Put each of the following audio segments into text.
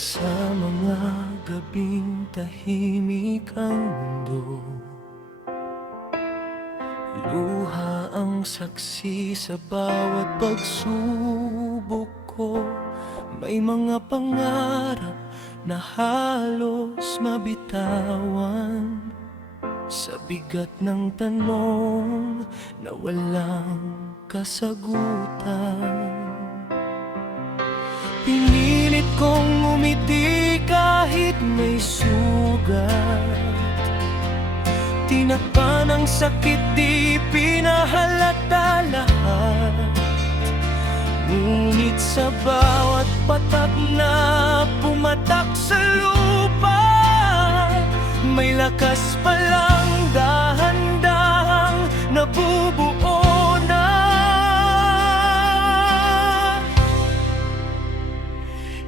Sa mga gabing tahimik ang mundo, luha ang saksi sa bawat pagsubok ko. May mga pangarap na halos mabitawan, sa bigat ng tanong na walang kasagutan. Pinilit kong umiti kahit may sugat, tinakpan ang sakit, di pinahalata lahat. Ngunit sa bawat patak na pumatak sa lupa, may lakas palang dahan-dahang nabubuo na.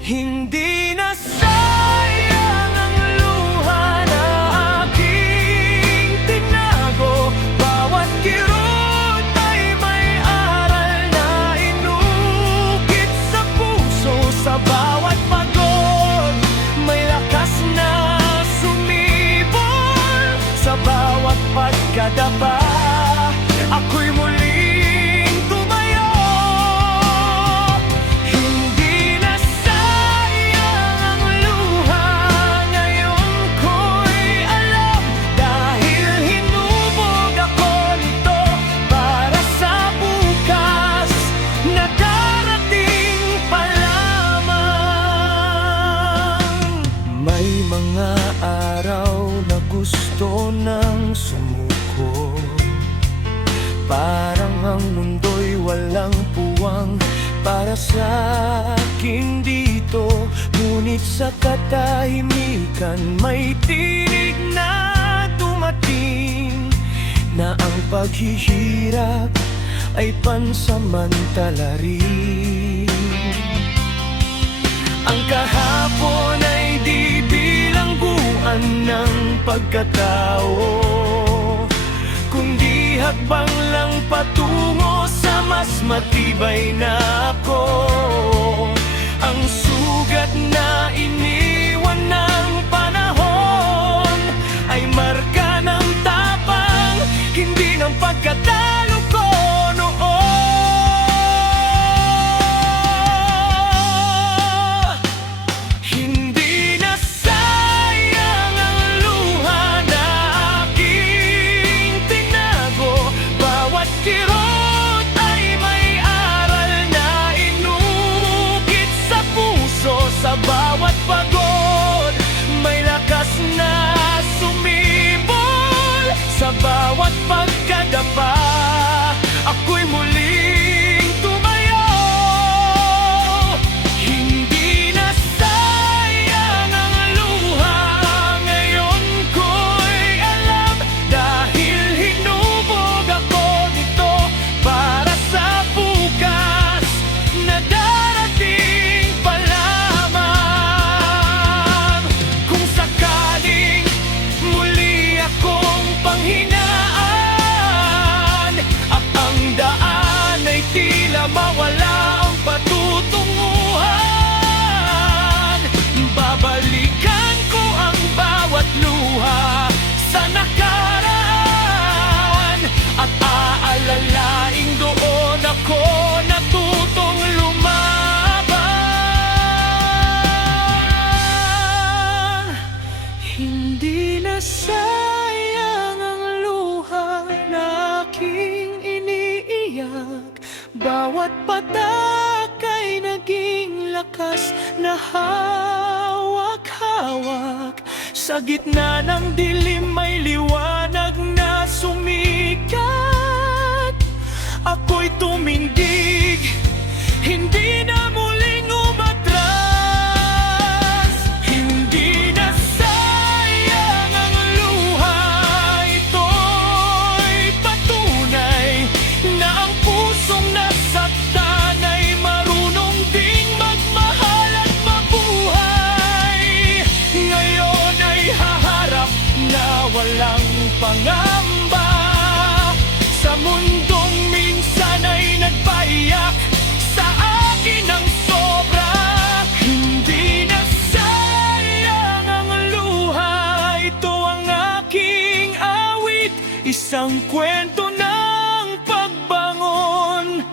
Hindi na sayang ang luha na aking tinago. Bawat kirot ay may aral na inukit sa puso. Sa bawat pagod, may lakas na sumibol. Sa bawat pagkadapa, ako'y muling tumayo. Hindi na sayang ang luha, ngayon ko'y alam. Dahil hinubog ako nito para sa bukas na darating pa lamang. May mga araw na gusto nang sumuko, parang ang mundo'y walang puwang para sa akin dito. Ngunit sa katahimikan may tinig na dumating, na ang paghihirap ay pansamantala rin. Ang kahapon ay di bilangguan ng pagkatao, kundi hakbang lang patungo sa mas matibay na ako. Ang sugat na iniwan ng panahon ay marka ng tapang, hindi ng pagkatalo ko noon. Hindi na sayang ang luha na aking tinago. Bawat kirot ay may aral na inukit sa puso. Sa bawat pagod, may lakas na sumibol. Sa bawat pagkadapa, ako'y muling tumayo. Hindi na sayang ang luha, ngayon ko'y alam. Dahil hinubog ako nito para sa bukas na darating pa lamang. Kung sakaling muli akong panghinaan at ang daan ay tila mawala ang patutunguhan, babalikan ko ang bawat luha sa nakaraan at aalalaing doon ako natutong lumaban. Hindi na sayang ang luha na aking iniiyak. Bawat patak ay naging lakas na hawak-hawak. Sa gitna ng dilim may liwanag na sumikat. Ako'y tumindig, hindi na muling umatras. Hindi na sayang ang luha, ito'y patunay na ang pusong nasaktan ay marunong ding magmahal at mabuhay. Ngayon ay haharap na walang pangamba sa mundong minsan ay nagbago. Isang kwento ng pagbangon,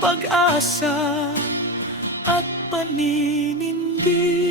pag-asa at paninindig.